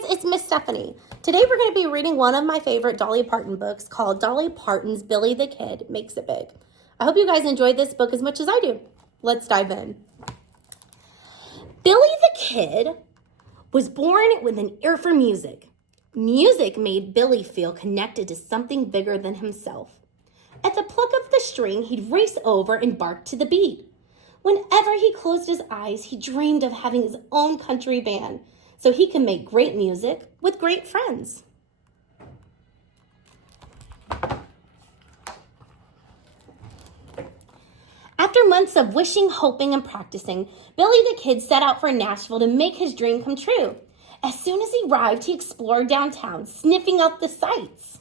guys, it's Miss Stephanie. Today we're going to be reading one of my favorite Dolly Parton books called Dolly Parton's Billy the Kid Makes It Big. I hope you guys enjoyed this book as much as I do. Let's dive in. Billy the Kid was born with an ear for music. Music made Billy feel connected to something bigger than himself. At the pluck of the string, he'd race over and bark to the beat. Whenever he closed his eyes, he dreamed of having his own country band so he could make great music with great friends. After months of wishing, hoping, and practicing, Billy the Kid set out for Nashville to make his dream come true. As soon as he arrived, he explored downtown, sniffing out the sights.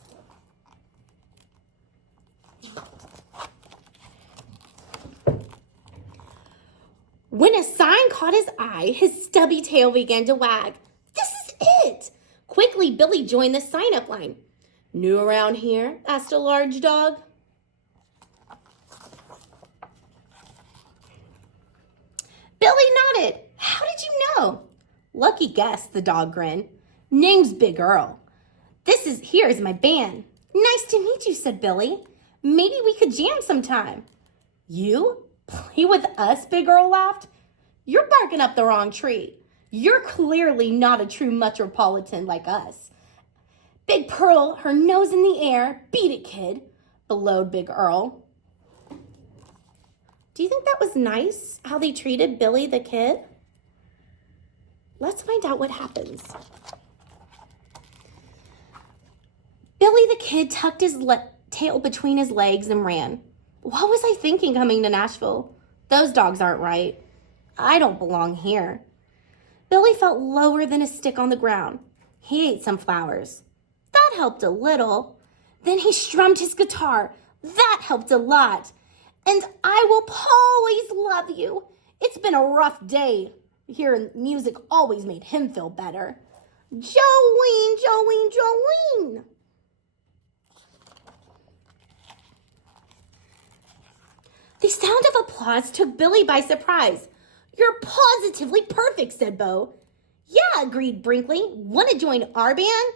When a sign caught his eye, his stubby tail began to wag. This is it! Quickly, Billy joined the sign-up line. New around here? Asked a large dog. Billy nodded. How did you know? Lucky guess, the dog grinned. Name's Big Earl. Here's my band. Nice to meet you, said Billy. Maybe we could jam sometime. You? Play with us, Big Earl laughed. You're barking up the wrong tree. You're clearly not a true metropolitan like us. Big Pearl, her nose in the air. Beat it, kid, bellowed Big Earl. Do you think that was nice, how they treated Billy the Kid? Let's find out what happens. Billy the Kid tucked his tail between his legs and ran. What was I thinking coming to Nashville? Those dogs aren't right. I don't belong here. Billy felt lower than a stick on the ground. He ate some flowers. That helped a little. Then he strummed his guitar. That helped a lot. And I will always love you. It's been a rough day. Hearing music always made him feel better. Jolene, Jolene, Jolene. The sound of applause took Billy by surprise. You're positively perfect, said Bo. Yeah, agreed Brinkley. Want to join our band?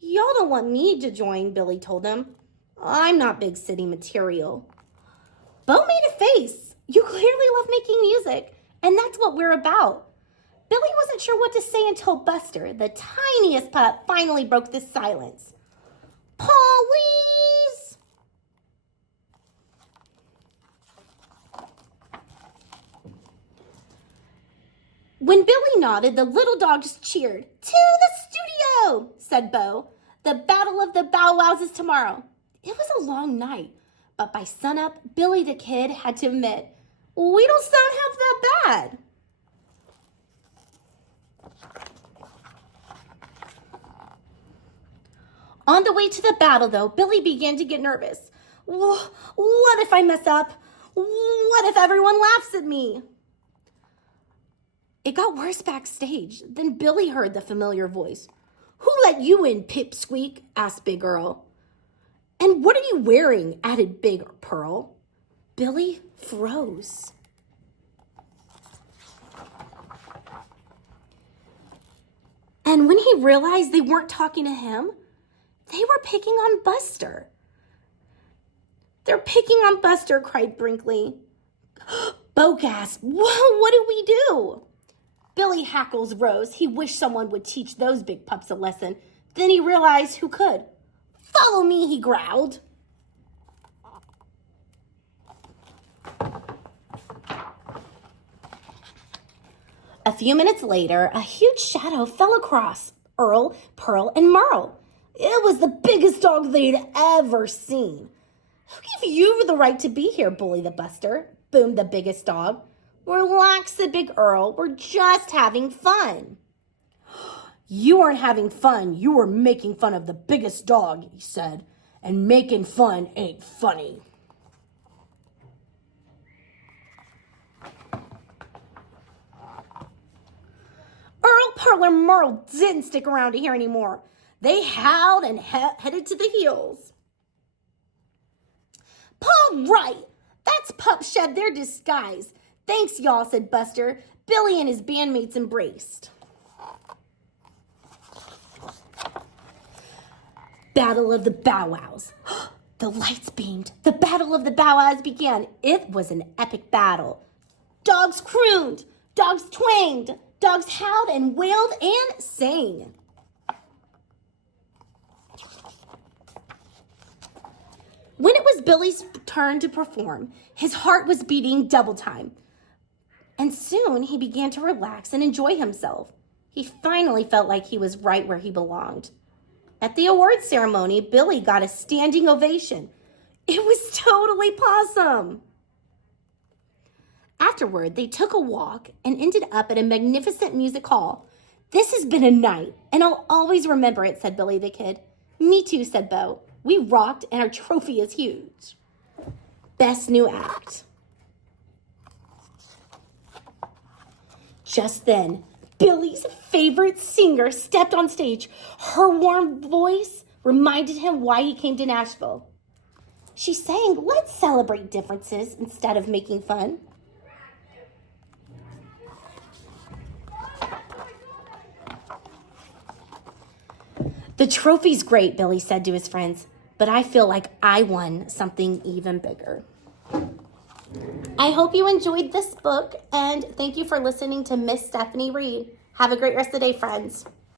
Y'all don't want me to join, Billy told them. I'm not big city material. Bo made a face. You clearly love making music, and that's what we're about. Billy wasn't sure what to say until Buster, the tiniest pup, finally broke the silence. Please! When Billy nodded, the little dogs cheered. To the studio, said Bo. The Battle of the Bow Wows is tomorrow. It was a long night, but by sunup, Billy the Kid had to admit, we don't sound half that bad. On the way to the battle, though, Billy began to get nervous. What if I mess up? What if everyone laughs at me? It got worse backstage. Then Billy heard the familiar voice. Who let you in, Pipsqueak? Asked Big Earl. And what are you wearing? Added Big Pearl. Billy froze. And when he realized they weren't talking to him, they were picking on Buster. They're picking on Buster, cried Brinkley. Bo gasped, whoa, what do we do? Billy hackles rose. He wished someone would teach those big pups a lesson. Then he realized who could. Follow me, he growled. A few minutes later, a huge shadow fell across Earl, Pearl, and Merle. It was the biggest dog they'd ever seen. Who gave you the right to be here, Bully the Buster? Boomed the biggest dog. Relax, said Big Earl. We're just having fun. You aren't having fun. You were making fun of the biggest dog, he said. And making fun ain't funny. Earl, Pearl, and Merle didn't stick around to hear anymore. They howled and headed to the hills. Paul, right. That's pup shed their disguise. Thanks, y'all, said Buster. Billy and his bandmates embraced. Battle of the Bow Wows. The lights beamed. The Battle of the Bow Wows began. It was an epic battle. Dogs crooned. Dogs twanged. Dogs howled and wailed and sang. When it was Billy's turn to perform, his heart was beating double time. And soon he began to relax and enjoy himself. He finally felt like he was right where he belonged. At the awards ceremony, Billy got a standing ovation. It was totally awesome. Afterward, they took a walk and ended up at a magnificent music hall. This has been a night, and I'll always remember it, said Billy the Kid. Me too, said Bo. We rocked, and our trophy is huge. Best new act. Just then, Billy's favorite singer stepped on stage. Her warm voice reminded him why he came to Nashville. She sang, "Let's celebrate differences instead of making fun." The trophy's great, Billy said to his friends, but I feel like I won something even bigger. I hope you enjoyed this book, and thank you for listening to Miss Stephanie read. Have a great rest of the day, friends.